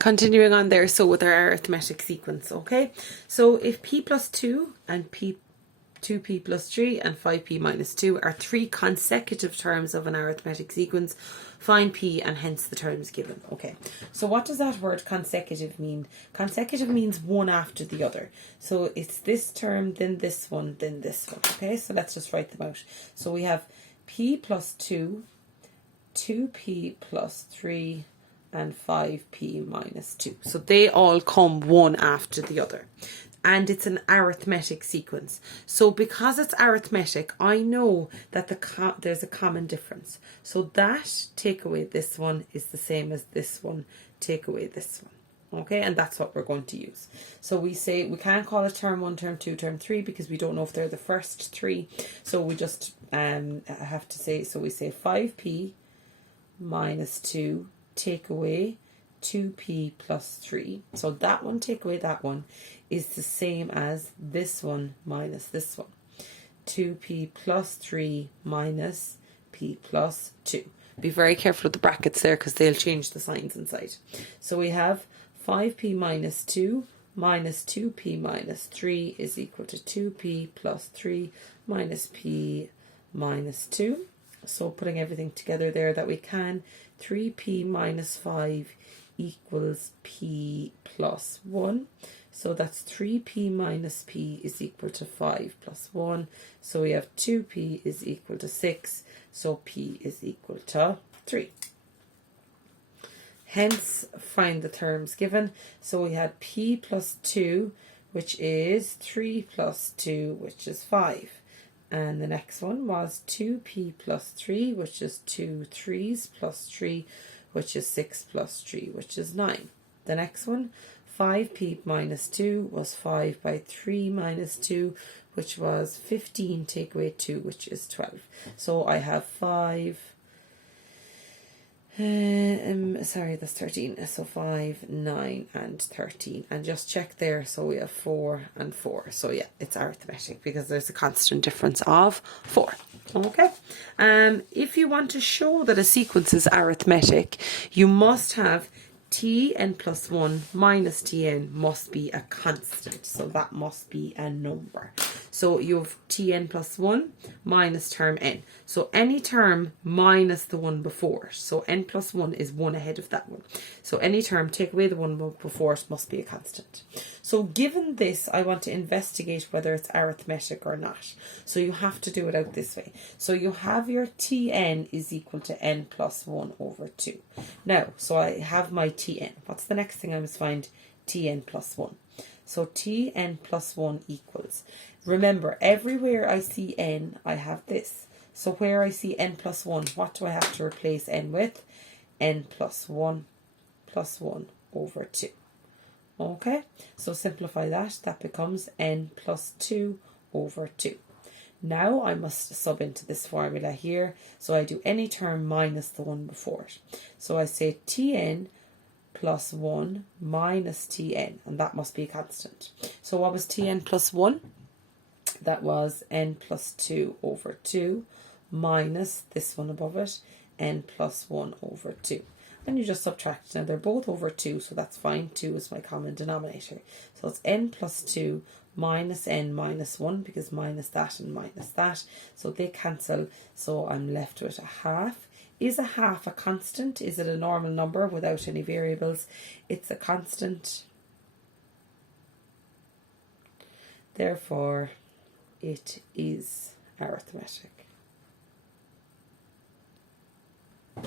continuing on there, so with our arithmetic sequence, okay? So if p plus 2 and 2p plus 3 and 5p minus 2 are three consecutive terms of an arithmetic sequence, find p and hence the terms given. Okay, so what does that word consecutive mean? Consecutive means one after the other. So it's this term, then this one, then this one. Okay, so let's just write them out. So we have p plus 2, 2p plus 3, and 5p minus 2. So they all come one after the other. And it's an arithmetic sequence. So because it's arithmetic, I know that there's a common difference. So that, take away this one, is the same as this one, take away this one. Okay, and that's what we're going to use. So we say we can't call it term 1, term 2, term 3 because we don't know if they're the first three. So we just have to say, so we say 5p minus 2 take away 2p plus 3. So that one take away that one is the same as this one minus this one. 2p plus 3 minus p plus 2. Be very careful with the brackets there because they'll change the signs inside. So we have 5p minus 2 minus 2p minus 3 is equal to 2p plus 3 minus p minus 2. So putting everything together there that we can, 3p minus 5 equals p plus 1. So that's 3p minus p is equal to 5 plus 1. So we have 2p is equal to 6. So p is equal to 3. Hence, find the terms given. So we had p plus 2, which is 3 plus 2, which is 5. And the next one was 2p plus 3, which is 2 3s plus 3, which is 6 plus 3, which is 9. The next one, 5p minus 2 was 5 by 3 minus 2, which was 15 take away 2, which is 12. So I have 5, sorry, that's 13. So 5, 9, and 13. And just check there. So we have 4 and 4. So yeah, it's arithmetic because there's a constant difference of 4. Okay. If you want to show that a sequence is arithmetic, you must have Tn plus 1 minus Tn must be a constant. So that must be a number. So you have Tn plus 1 minus term n. So any term minus the one before. So n plus 1 is 1 ahead of that one. So any term, take away the one before it, must be a constant. So given this, I want to investigate whether it's arithmetic or not. So you have to do it out this way. So you have your Tn is equal to n plus 1 over 2. Now, so I have my Tn. What's the next thing I must find? Tn plus 1. So Tn plus 1 equals. Remember, everywhere I see n, I have this. So where I see n plus 1, what do I have to replace n with? N plus 1 over 2. Okay, so simplify that. That becomes n plus 2 over 2. Now I must sub into this formula here. So I do any term minus the one before it. So I say Tn plus 1 minus Tn, and that must be a constant. So what was Tn plus 1? That was n plus 2 over 2 minus this one above it, n plus 1 over 2. And you just subtract. Now they're both over 2, so that's fine. 2 is my common denominator. So it's n plus 2 minus n minus 1, because minus that and minus that. So they cancel. So I'm left with a half. Is a half a constant? Is it a normal number without any variables? It's a constant. Therefore, it is arithmetic.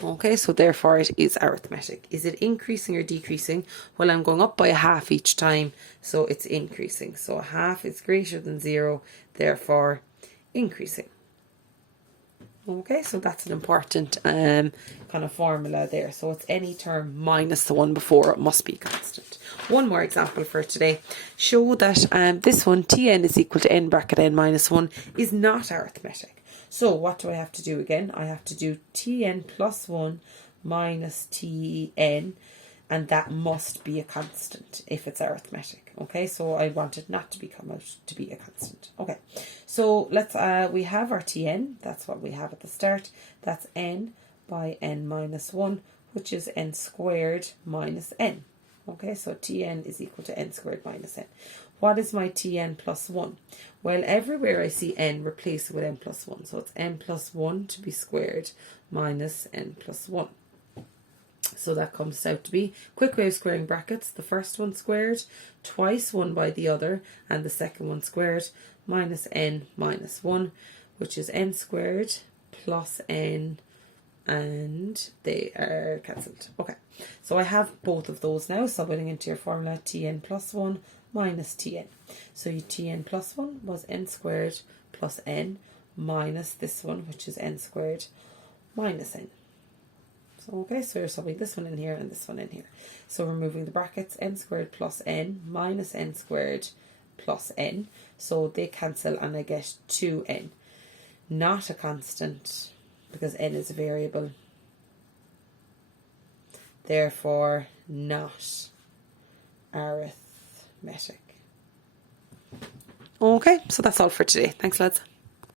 Okay, so therefore it is arithmetic. Is it increasing or decreasing? Well, I'm going up by a half each time, so it's increasing. So a half is greater than 0, therefore increasing. Okay, so that's an important kind of formula there. So it's any term minus the one before, it must be constant. One more example for today. Show that this one, Tn is equal to n bracket n minus 1, is not arithmetic. So what do I have to do again? I have to do Tn plus 1 minus Tn, and that must be a constant if it's arithmetic. Okay, so I want it not to become out to be a constant. Okay, so let's we have our Tn, that's what we have at the start. That's n by n minus 1, which is n squared minus n. Okay, so Tn is equal to n squared minus n. What is my Tn plus 1? Well, everywhere I see n, replace it with n plus 1. So it's n plus 1 to be squared minus n plus 1. So that comes out to be, quick way of squaring brackets, the first one squared, twice one by the other, and the second one squared, minus n minus 1, which is n squared plus n, and they are cancelled. Okay, so I have both of those now, so putting into your formula Tn plus 1 minus Tn. So your Tn plus 1 was n squared plus n minus this one, which is n squared minus n. So, okay, so you're subbing this one in here and this one in here. So removing the brackets, n squared plus n minus n squared plus n. So they cancel and I get 2n. Not a constant because n is a variable. Therefore, not arithmetic. Okay, so that's all for today. Thanks, lads.